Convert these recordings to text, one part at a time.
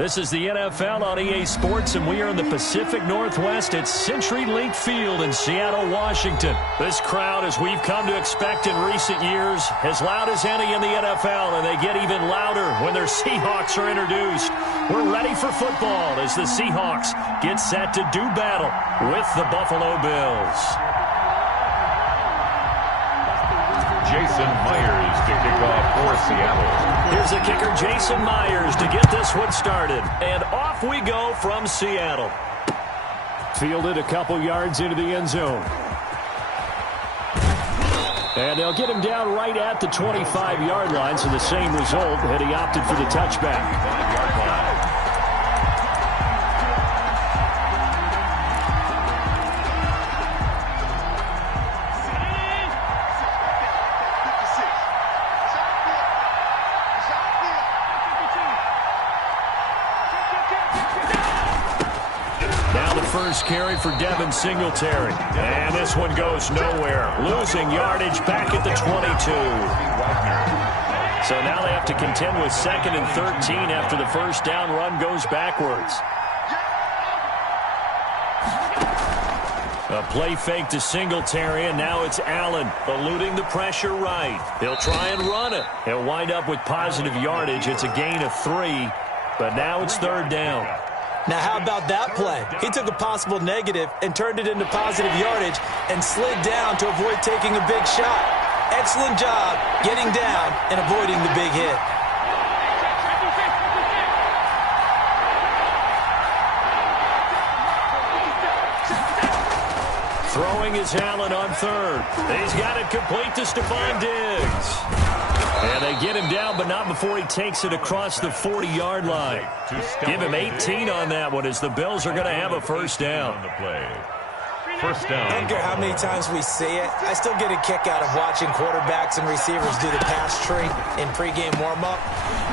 This is the NFL on EA Sports, and we are in the Pacific Northwest at CenturyLink Field in Seattle, Washington. This crowd, as we've come to expect in recent years, as loud as any in the NFL, and they get even louder when their Seahawks are introduced. We're ready for football as the Seahawks get set to do battle with the Buffalo Bills. Jason Myers to kick off for Seattle. Here's the kicker, Jason Myers, to get this one started. And off we go from Seattle. Fielded a couple yards into the end zone. And they'll get him down right at the 25-yard line, so the same result had he opted for the touchback. 5-yard line. First carry for Devin Singletary. And this one goes nowhere. Losing yardage back at the 22. So now they have to contend with 2nd and 13 after the first down run goes backwards. A play fake to Singletary, and now it's Allen eluding the pressure right. He'll try and run it. He'll wind up with positive yardage. It's a gain of 3, but now it's 3rd down. Now, how about that play? He took a possible negative and turned it into positive yardage and slid down to avoid taking a big shot. Excellent job getting down and avoiding the big hit. Throwing is Allen on 3rd. He's got it complete to Stephon Diggs. And they get him down, but not before he takes it across the 40-yard line. Give him 18 on that one as the Bills are going to have a first down. First down. I don't care how many times we see it. I still get a kick out of watching quarterbacks and receivers do the pass tree in pregame warm-up.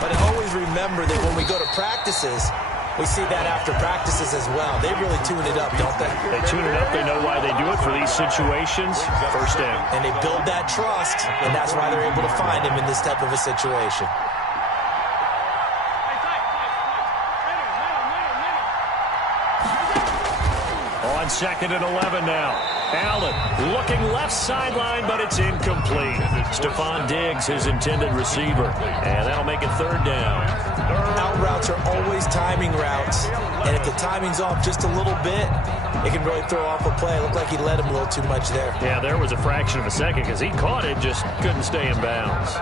But I always remember that when we go to practices, we see that after practices as well. They really tune it up, don't they? They tune it up. They know why they do it for these situations. First down. And they build that trust, and that's why they're able to find him in this type of a situation. On 2nd and 11 now. Allen looking left sideline, but it's incomplete. Stephon Diggs, his intended receiver. And that'll make it 3rd down. Out routes are always timing routes. And if the timing's off just a little bit, it can really throw off a play. It looked like he led him a little too much there. Yeah, there was a fraction of a second because he caught it, just couldn't stay in bounds.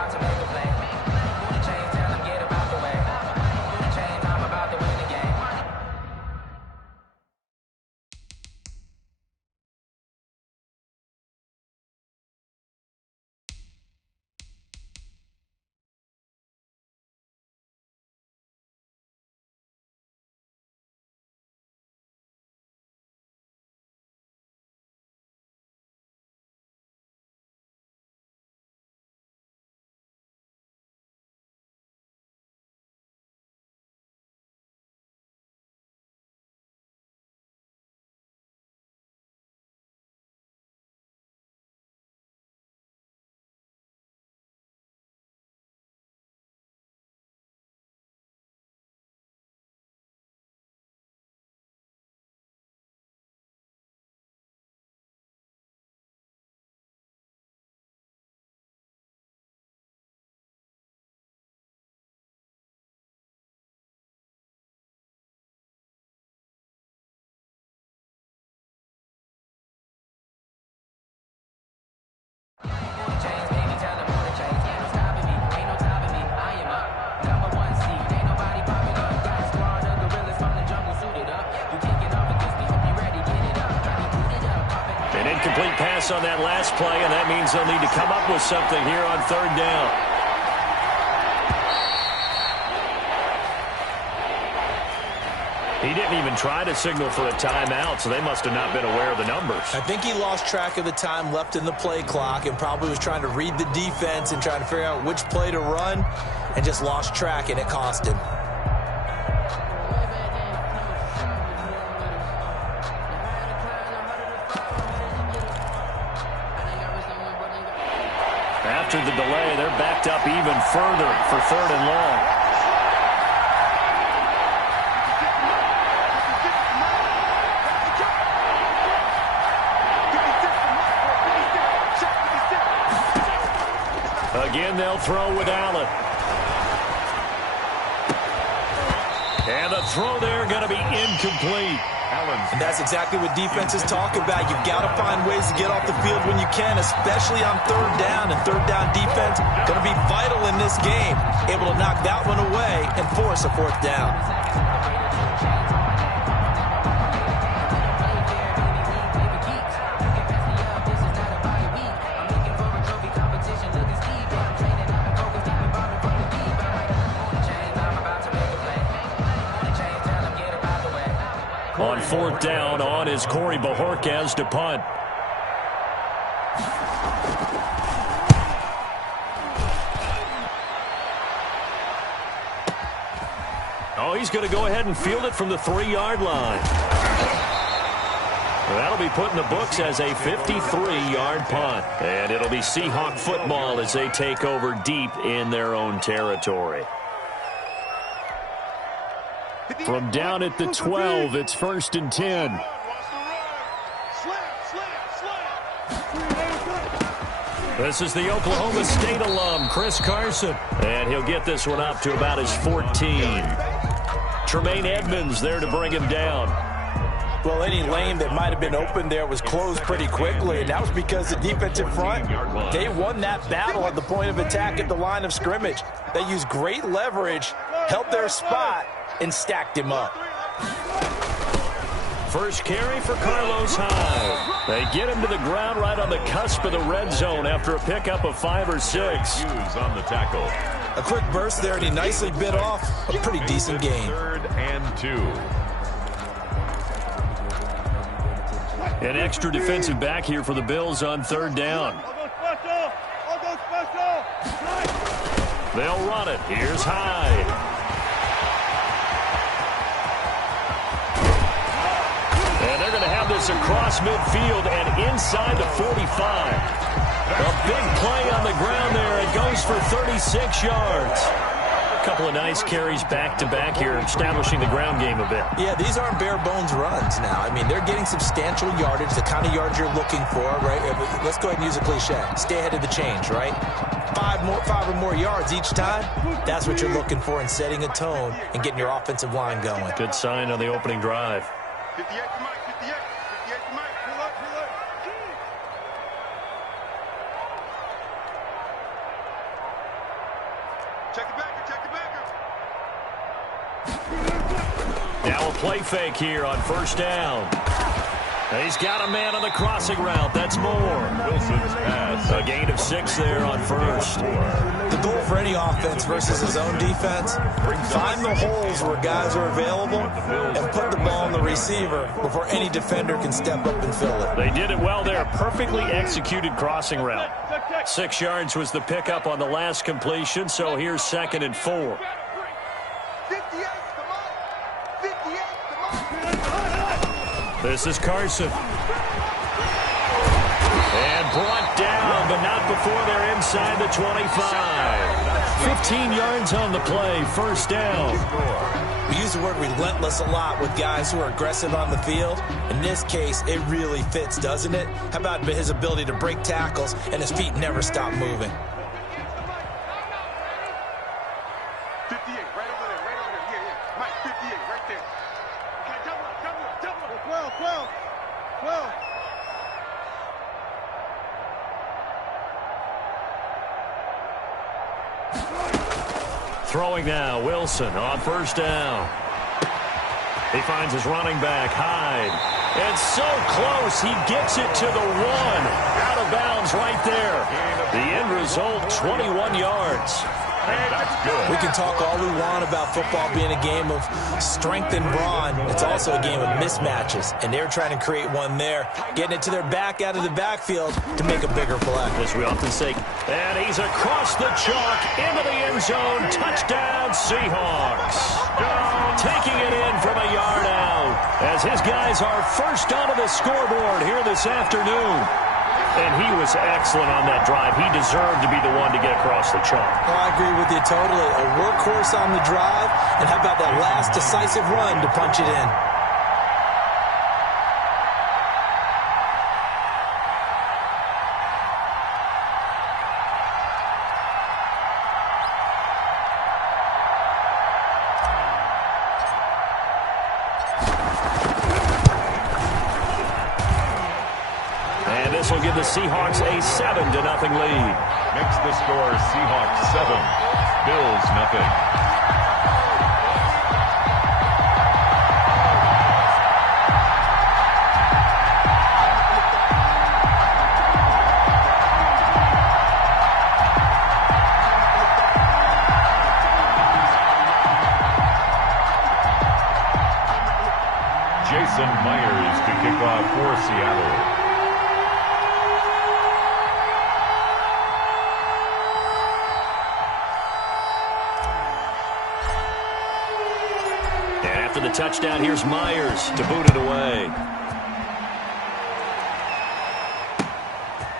An incomplete pass on that last play, and that means they'll need to come up with something here on 3rd down. He didn't even try to signal for a timeout, so they must have not been aware of the numbers. I think he lost track of the time left in the play clock and probably was trying to read the defense and trying to figure out which play to run and just lost track, and it cost him. After the delay, they're backed up even further for 3rd and long. Again, they'll throw with Allen. And the throw there going to be incomplete. And that's exactly what defenses talk about. You've got to find ways to get off the field when you can, especially on third down. And third down defense going to be vital in this game. Able to knock that one away and force a fourth down. On fourth down, on is Corey Bajorquez to punt. Oh, he's going to go ahead and field it from the 3-yard line. That'll be put in the books as a 53-yard punt. And it'll be Seahawk football as they take over deep in their own territory. From down at the 12, it's 1st and 10. This is the Oklahoma State alum, Chris Carson. And he'll get this one up to about his 14. Tremaine Edmonds there to bring him down. Well, any lane that might have been open there was closed pretty quickly, and that was because the defensive front, they won that battle at the point of attack at the line of scrimmage. They used great leverage, held their spot, and stacked him up. First carry for Carlos Hyde. They get him to the ground right on the cusp of the red zone after a pickup of 5 or 6. Hughes on the tackle. A quick burst there, and he nicely bit off a pretty decent gain. 3rd and 2. An extra defensive back here for the Bills on 3rd down. They'll run it. Here's Hyde. And they're going to have this across midfield and inside the 45. A big play on the ground there. It goes for 36 yards. A couple of nice carries back-to-back here, establishing the ground game a bit. Yeah, these aren't bare-bones runs now. I mean, they're getting substantial yardage, the kind of yards you're looking for, right? Let's go ahead and use a cliche. Stay ahead of the change, right? 5 or more yards each time, that's what you're looking for in setting a tone and getting your offensive line going. Good sign on the opening drive. 58 to Mike, 58 to Mike, pull up. Check the backer. Now a play fake here on 1st down. He's got a man on the crossing route. That's more. Wilson's pass. A gain of 6 there on 1st. The goal for any offense versus his own defense, find the holes where guys are available and put the ball on the receiver before any defender can step up and fill it. They did it well there. Perfectly executed crossing route. 6 yards was the pickup on the last completion, so here's 2nd and 4. 58 to Mike, 58 to Mike. This is Carson. And brought down, but not before they're inside the 25. 15 yards on the play, 1st down. We use the word relentless a lot with guys who are aggressive on the field. In this case, it really fits, doesn't it? How about his ability to break tackles and his feet never stop moving? 58, right over there. Yeah. Mike, 58, right there. Okay, double up. 12. Throwing now, Wilson on 1st down. He finds his running back, Hyde. And so close, he gets it to the 1. Out of bounds right there. The end result, 21 yards. That's good. We can talk all we want about football being a game of strength and brawn. It's also a game of mismatches, and they're trying to create one there, getting it to their back out of the backfield to make a bigger play. As we often say, and he's across the chalk into the end zone. Touchdown, Seahawks. Taking it in from a yard out as his guys are first onto the scoreboard here this afternoon. And he was excellent on that drive. He deserved to be the one to get across the chalk. Well, I agree with you totally. A workhorse on the drive, and how about that last decisive run to punch it in? This will give the Seahawks a 7-0 lead. Makes the score Seahawks 7, Bills nothing. Jason Myers to kick off for Seattle. And after the touchdown, here's Myers to boot it away.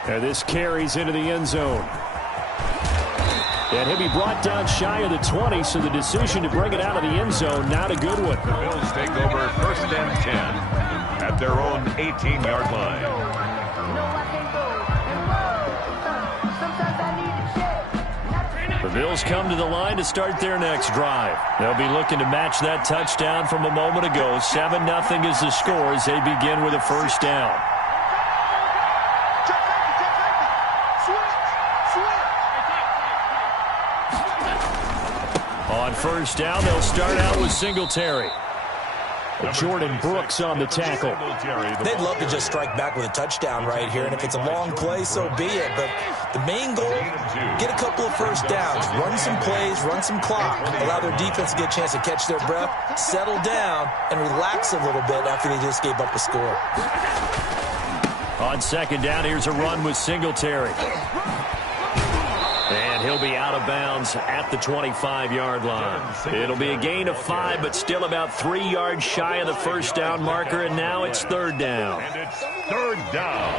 And this carries into the end zone. And he'll be brought down shy of the 20, so the decision to bring it out of the end zone, not a good one. The Bills take over 1st and 10 at their own 18-yard line. The Bills come to the line to start their next drive. They'll be looking to match that touchdown from a moment ago. 7-0 is the score as they begin with a first down. On first down, they'll start out with Singletary. Jordan Brooks on the tackle. They'd love to just strike back with a touchdown right here, and if it's a long play, so be it. But the main goal, get a couple of first downs, run some plays, run some clock, allow their defense to get a chance to catch their breath, settle down, and relax a little bit after they just gave up a score. On second down, here's a run with Singletary. And he'll be out of bounds at the 25-yard line. It'll be a gain of 5, but still about 3 yards shy of the first down marker, and now it's third down. And it's third down.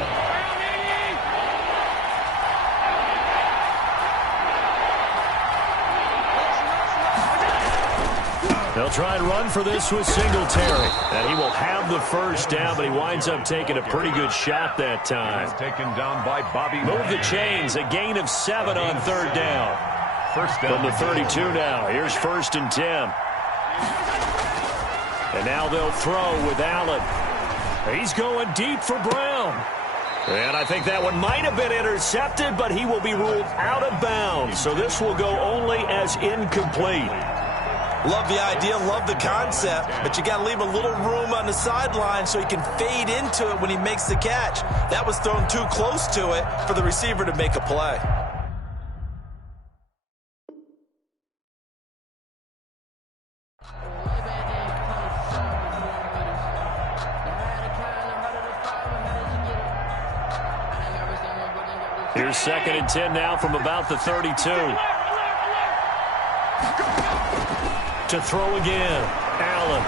They'll try and run for this with Singletary. And he will have the first down, but he winds up taking a pretty good shot that time. Taken down by Bobby. Move the chains. A gain of 7 on third down. First down. From the 32 now. Here's 1st and 10. And now they'll throw with Allen. He's going deep for Brown. And I think that one might have been intercepted, but he will be ruled out of bounds. So this will go only as incomplete. Love the idea, love the concept, but you got to leave a little room on the sideline so he can fade into it when he makes the catch. That was thrown too close to it for the receiver to make a play. Here's 2nd and 10 now from about the 32. To throw again, Allen.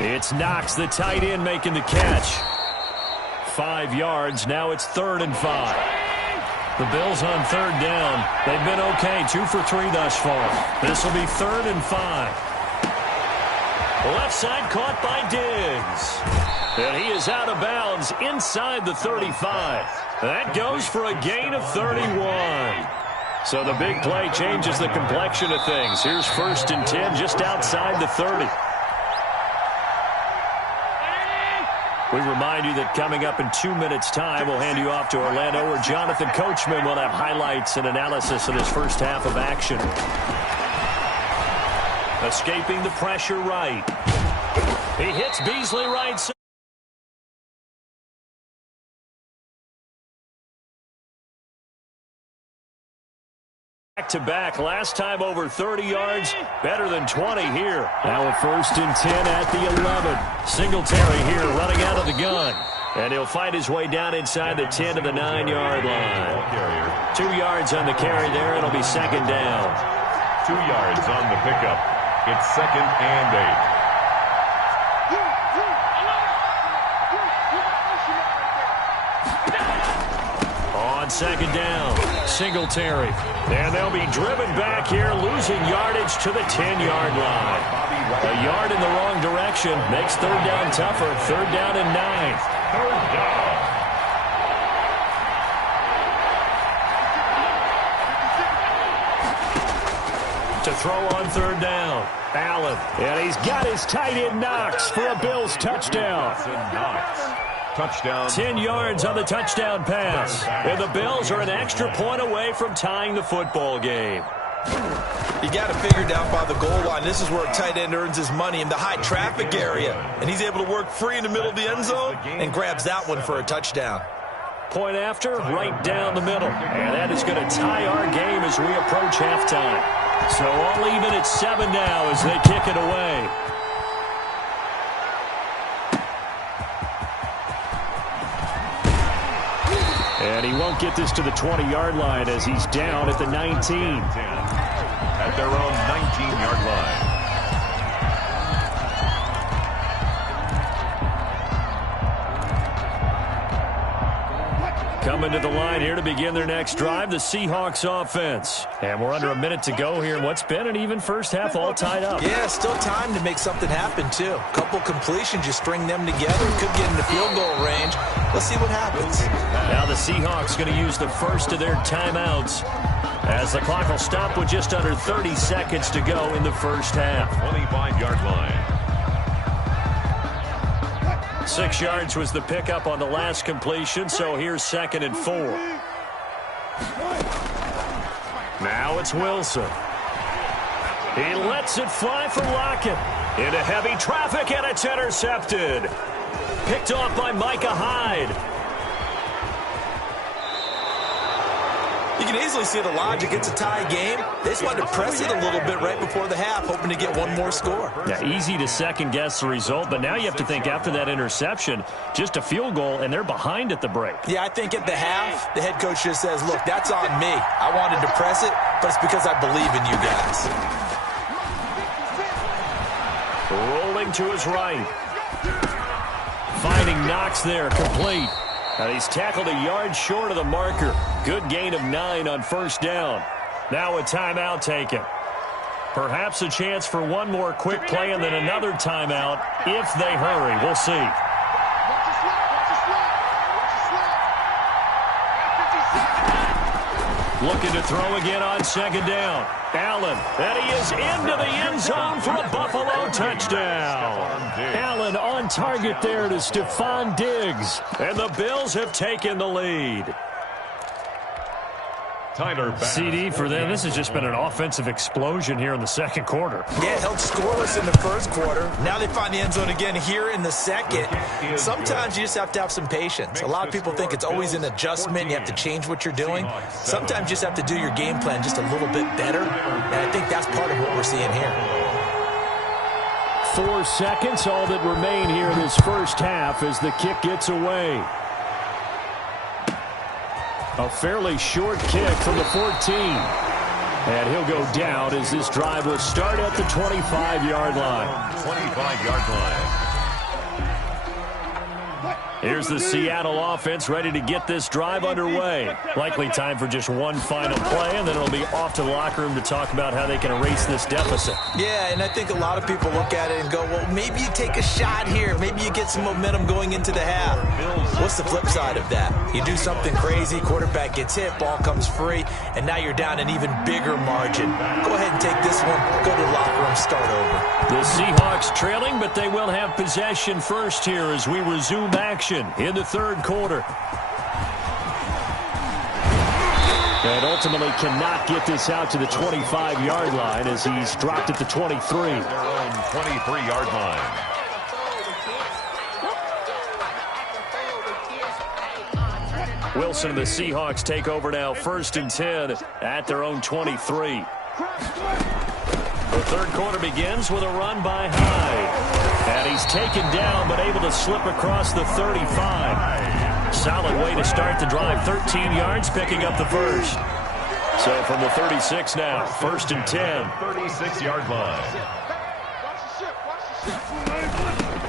It's Knox, the tight end, making the catch. 5 yards, now it's 3rd and 5. The Bills on third down. They've been okay, 2 for 3 thus far. This will be 3rd and 5. Left side caught by Diggs. And he is out of bounds inside the 35. That goes for a gain of 31. So the big play changes the complexion of things. Here's 1st and 10 just outside the 30. We remind you that coming up in 2 minutes' time, we'll hand you off to Orlando, where Jonathan Coachman will have highlights and analysis of his first half of action. Escaping the pressure right. He hits Beasley right side. Back-to-back, last time over 30 yards, better than 20 here. Now a 1st and 10 at the 11. Singletary here running out of the gun. And he'll fight his way down inside the 10 to the 9-yard line. 2 yards on the carry there. It'll be 2nd down. 2 yards on the pickup. It's 2nd and 8. On 2nd down, Singletary. And they'll be driven back here, losing yardage to the 10-yard line. A yard in the wrong direction makes third down tougher. 3rd down and 9. 3rd down. to throw on third down. Allen. And he's got his tight end Knox for a Bills touchdown. Touchdown. 10 yards on the touchdown pass. And the Bills are an extra point away from tying the football game. You got to figure down by the goal line. This is where a tight end earns his money in the high traffic area. And he's able to work free in the middle of the end zone and grabs that one for a touchdown. Point after, right down the middle. And that is going to tie our game as we approach halftime. So all even at 7 now as they kick it away. And he won't get this to the 20-yard line as he's down at the 19. At their own 19-yard line. Coming to the line here to begin their next drive, the Seahawks offense. And we're under a minute to go here in what's been an even first half, all tied up. Yeah, still time to make something happen, too. A couple completions, you string them together, could get into field goal range. Let's see what happens. Now the Seahawks going to use the first of their timeouts as the clock will stop with just under 30 seconds to go in the first half. 25-yard line. 6 yards was the pickup on the last completion, so here's 2nd and 4. Now it's Wilson. He lets it fly for Lockett. Into heavy traffic, and it's intercepted. Picked off by Micah Hyde. You can easily see the logic. It's a tie game. They just wanted to press it a little bit right before the half, hoping to get one more score. Yeah, easy to second-guess the result, but now you have to think after that interception, just a field goal, and they're behind at the break. Yeah, I think at the half, the head coach just says, look, that's on me. I wanted to press it, but it's because I believe in you guys. Rolling to his right. Finding Knox there, complete. And he's tackled a yard short of the marker. Good gain of 9 on first down. Now a timeout taken. Perhaps a chance for one more quick play and then another timeout if they hurry. We'll see. Looking to throw again on 2nd down. Allen, and he is into the end zone for a Buffalo touchdown. Allen on target there to Stephon Diggs. And the Bills have taken the lead. CD for them. This has just been an offensive explosion here in the second quarter. Yeah, held scoreless in the first quarter. Now they find the end zone again here in the second. Sometimes you just have to have some patience. A lot of people think it's always an adjustment. You have to change what you're doing. Sometimes you just have to do your game plan just a little bit better. And I think that's part of what we're seeing here. 4 seconds, all that remain here in this first half as the kick gets away. A fairly short kick from the 14. And he'll go down as this drive will start at the 25-yard line. 25-yard line. Here's the Seattle offense ready to get this drive underway. Likely time for just one final play, and then it'll be off to the locker room to talk about how they can erase this deficit. Yeah, and I think a lot of people look at it and go, well, maybe you take a shot here. Maybe you get some momentum going into the half. What's the flip side of that? You do something crazy, quarterback gets hit, ball comes free, and now you're down an even bigger margin. Go ahead and take this one, go to the locker room, start over. The Seahawks trailing, but they will have possession first here as we resume action in the third quarter. And ultimately cannot get this out to the 25-yard line as he's dropped at the 23. Their own 23-yard line. Wilson and the Seahawks take over now, 1st and 10 at their own 23. The third quarter begins with a run by Hyde. And he's taken down, but able to slip across the 35. Solid way to start the drive. 13 yards, picking up the first. So from the 36 now, 1st and 10. 36-yard line.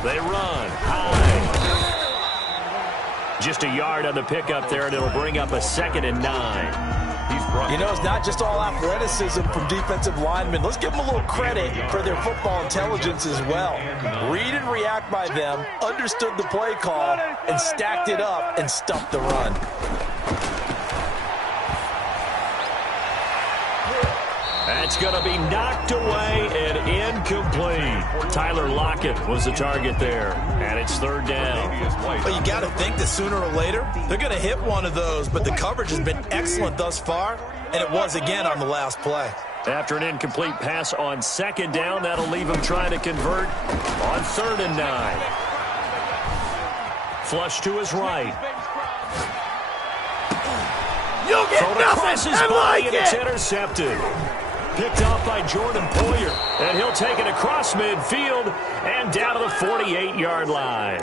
They run high. Just a yard on the pickup there, and it'll bring up a 2nd and 9. You know, it's not just all athleticism from defensive linemen. Let's give them a little credit for their football intelligence as well. Read and react by them, understood the play call, and stacked it up and stuffed the run. That's going to be knocked away and incomplete. Tyler Lockett was the target there, and it's third down. Well, you got to think that sooner or later they're going to hit one of those, but the coverage has been excellent thus far, and it was again on the last play. After an incomplete pass on second down, that'll leave him trying to convert on 3rd and 9. Flush to his right. You'll get nothing. His body, and it's intercepted. Picked off by Jordan Poyer, and he'll take it across midfield and down to the 48-yard line.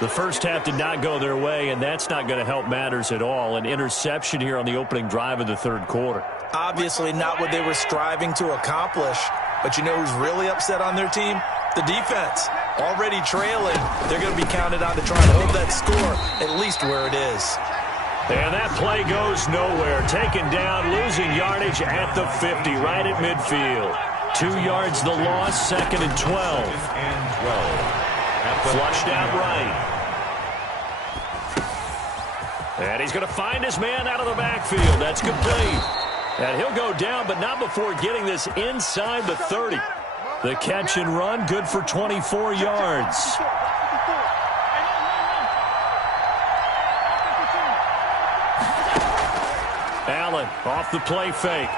The first half did not go their way, and that's not going to help matters at all. An interception here on the opening drive of the third quarter. Obviously not what they were striving to accomplish, but you know who's really upset on their team? The defense. Already trailing, they're going to be counted on to try to hold that score at least where it is. And that play goes nowhere. Taken down, losing yardage at the 50, right at midfield. 2 yards the loss, 2nd and 12. Flushed out right. And he's going to find his man out of the backfield. That's complete. And he'll go down, but not before getting this inside the 30. The catch and run, good for 24 yards. Allen off the play fake.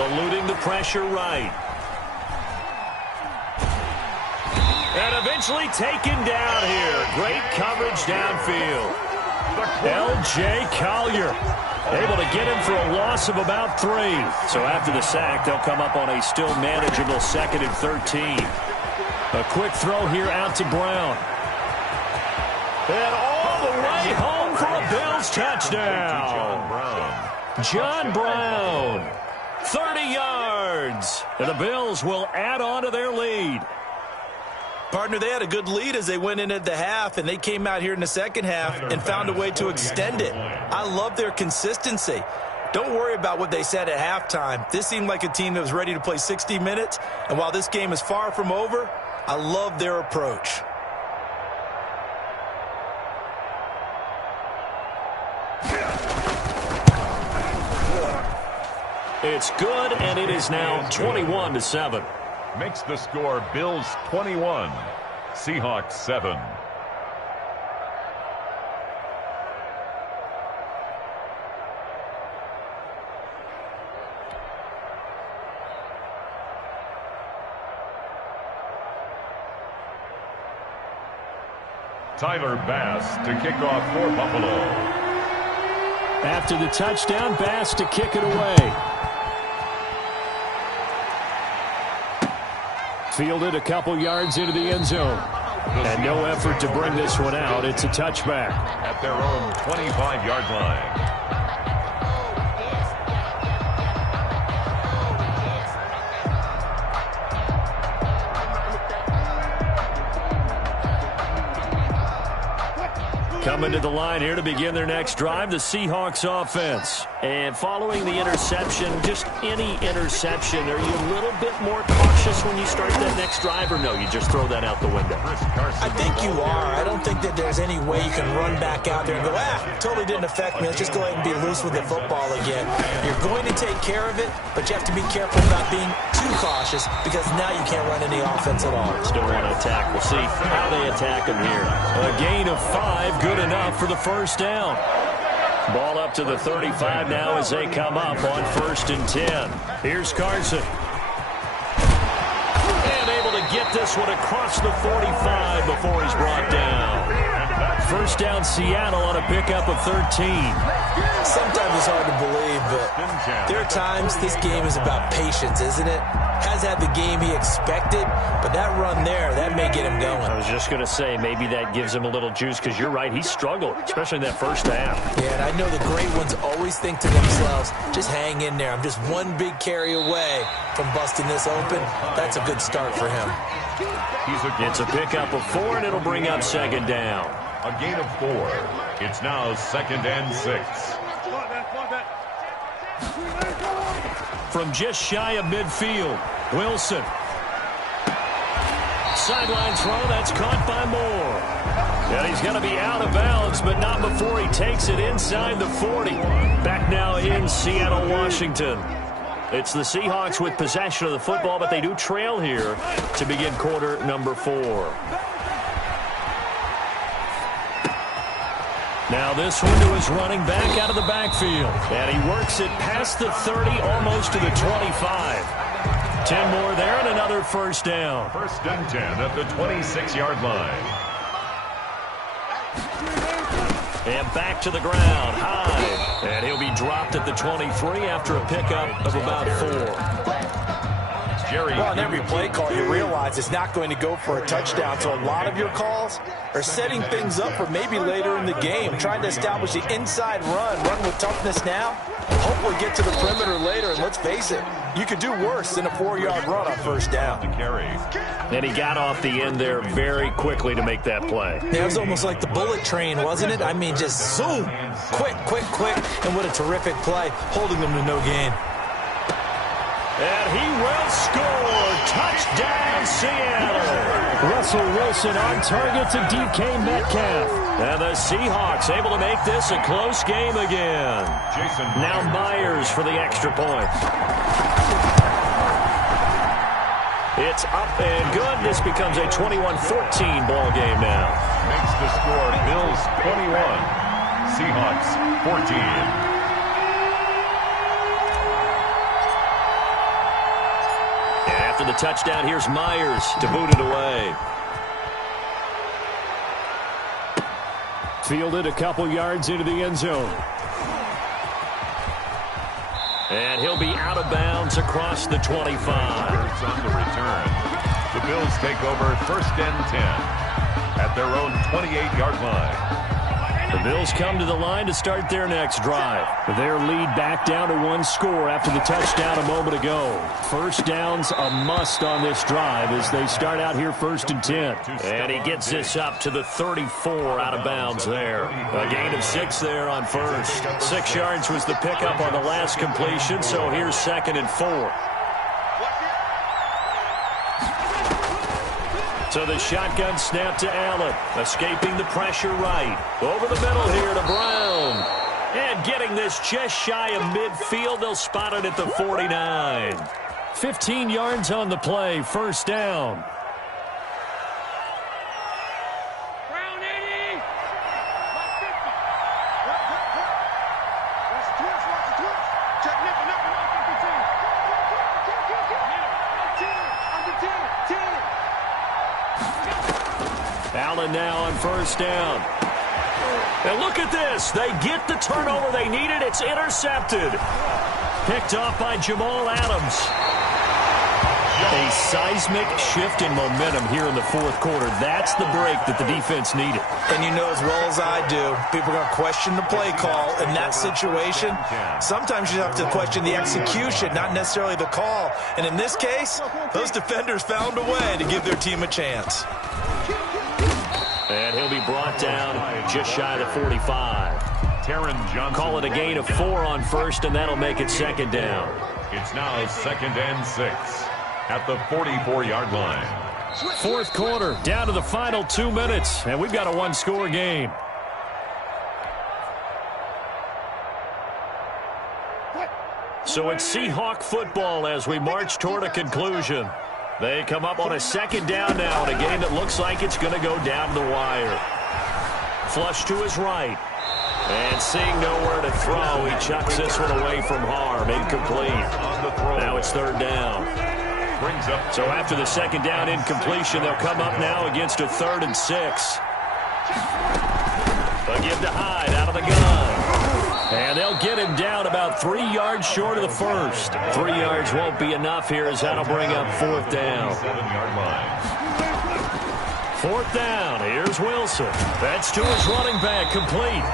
Eluding the pressure right. And eventually taken down here. Great coverage downfield. L.J. Collier able to get him for a loss of about 3. So after the sack, they'll come up on a still manageable 2nd and 13. A quick throw here out to Brown. And all the way home for a Bills touchdown. John Brown, 30 yards. And the Bills will add on to their lead. Partner, they had a good lead as they went in at the half, and they came out here in the second half and found a way to extend it. I love their consistency. Don't worry about what they said at halftime. This seemed like a team that was ready to play 60 minutes, and while this game is far from over, I love their approach. It's good, and it is now 21-7. Makes the score Bills 21, Seahawks 7. Tyler Bass to kick off for Buffalo. After the touchdown, Bass to kick it away. Fielded a couple yards into the end zone. And no effort to bring this one out. It's a touchback. At their own 25-yard line. Coming to the line here to begin their next drive, the Seahawks offense. And following the interception, just any interception, are you a little bit more cautious when you start that next drive, or no, you just throw that out the window? I think you are. I don't think that there's any way you can run back out there and go, totally didn't affect me. Let's just go ahead and be loose with the football again. You're going to take care of it, but you have to be careful about being too cautious because now you can't run any offense at all. Still want to attack. We'll see how they attack him here. A gain of 5, good enough for the first down. Ball up to the 35 now as they come up on 1st and 10. Here's Carson. And able to get this one across the 45 before he's brought down. First down Seattle on a pickup of 13. Sometimes it's hard to believe, but there are times this game is about patience, isn't it? Has had the game he expected, but that run there, that may get him going. I was just going to say, maybe that gives him a little juice, because you're right, he struggled, especially in that first half. Yeah, and I know the great ones always think to themselves, just hang in there. I'm just one big carry away from busting this open. That's a good start for him. It's a pickup of 4, and it'll bring up 2nd down. A gain of 4. It's now 2nd and 6. From just shy of midfield, Wilson. Sideline throw, that's caught by Moore. And he's going to be out of bounds, but not before he takes it inside the 40. Back now in Seattle, Washington. It's the Seahawks with possession of the football, but they do trail here to begin quarter number 4. Now this one to his running back out of the backfield. And he works it past the 30, almost to the 25. 10 more there and another first down. First and 10 at the 26-yard line. And back to the ground, high. And he'll be dropped at the 23 after a pickup of about 4. Well, on every play call, you realize it's not going to go for a touchdown. So a lot of your calls are setting things up for maybe later in the game, trying to establish the inside run with toughness now, hopefully get to the perimeter later. And let's face it, you could do worse than a 4-yard run on first down. And he got off the end there very quickly to make that play. Yeah, it was almost like the bullet train, wasn't it? I mean, just zoom, quick, and what a terrific play, holding them to no gain. And he will score. Touchdown, Seattle. Russell Wilson on target to DK Metcalf. And the Seahawks able to make this a close game again. Now Myers for the extra point. It's up and good. This becomes a 21-14 ball game now. Makes the score Bills 21, Seahawks 14. After the touchdown, here's Myers to boot it away. Fielded a couple yards into the end zone. And he'll be out of bounds across the 25. On the return. The Bills take over first and 10 at their own 28-yard line. The Bills come to the line to start their next drive. Their lead back down to 1 score after the touchdown a moment ago. First down's a must on this drive as they start out here first and 10. And he gets this up to the 34 out of bounds there. A gain of 6 there on first. 6 yards was the pickup on the last completion, so here's second and 4. So the shotgun snap to Allen, escaping the pressure right. Over the middle here to Brown. And getting this just shy of midfield, they'll spot it at the 49. 15 yards on the play, first down. Brown 80. 150. Watch the twist. Check nipping up and up the 10. Under 10. 10. Allen now on first down. And look at this. They get the turnover they needed. It's intercepted. Picked off by Jamal Adams. A seismic shift in momentum here in the fourth quarter. That's the break that the defense needed. And you know as well as I do, people are going to question the play call in that situation. Sometimes you have to question the execution, not necessarily the call. And in this case, those defenders found a way to give their team a chance. And he'll be brought down just shy of the 45. Call it a gain of 4 on first, and that'll make it second down. It's now second and 6 at the 44-yard line. Fourth quarter, down to the final 2 minutes, and we've got a 1-score game. So it's Seahawk football as we march toward a conclusion. They come up on a second down now in a game that looks like it's going to go down to the wire. Flush to his right. And seeing nowhere to throw, he chucks this one away from harm. Incomplete. Now it's third down. So after the second down incompletion, they'll come up now against a 3rd and 6. They'll give to Hyde out of the gun. And they'll get him down about 3 yards short of the first. 3 yards won't be enough here as that'll bring up fourth down. 7-yard line. Fourth down. Here's Wilson. That's to his running back, complete.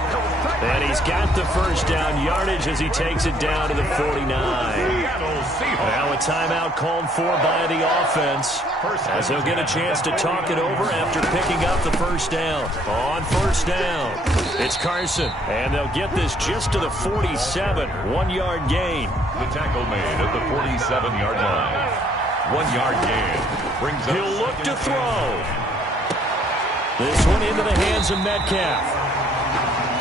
And he's got the first down yardage as he takes it down to the 49. Now a timeout called for by the offense as he'll get a chance to talk it over after picking up the first down. On first down, it's Carson. And they'll get this just to the 47. 1-yard gain. The tackle made at the 47-yard line. 1-yard gain. Brings up He'll look to throw. This one into the hands of Metcalf.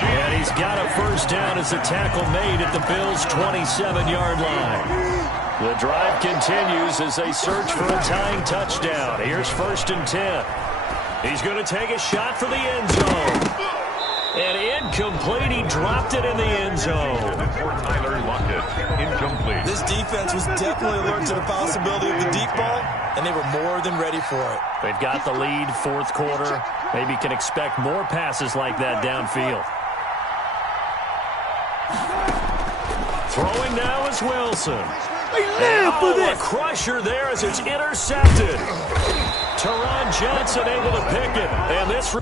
And he's got a first down as the tackle made at the Bills' 27-yard line. The drive continues as they search for a tying touchdown. Here's 1st and 10. He's going to take a shot for the end zone. And incomplete. He dropped it in the end zone. Before Tyler Lockett, incomplete. This defense was definitely alert to the possibility of the deep ball, and they were more than ready for it. They've got the lead, 4th quarter. Maybe can expect more passes like that downfield. Throwing now is Wilson. A crusher there as it's intercepted. Teron Johnson able to pick it. And this...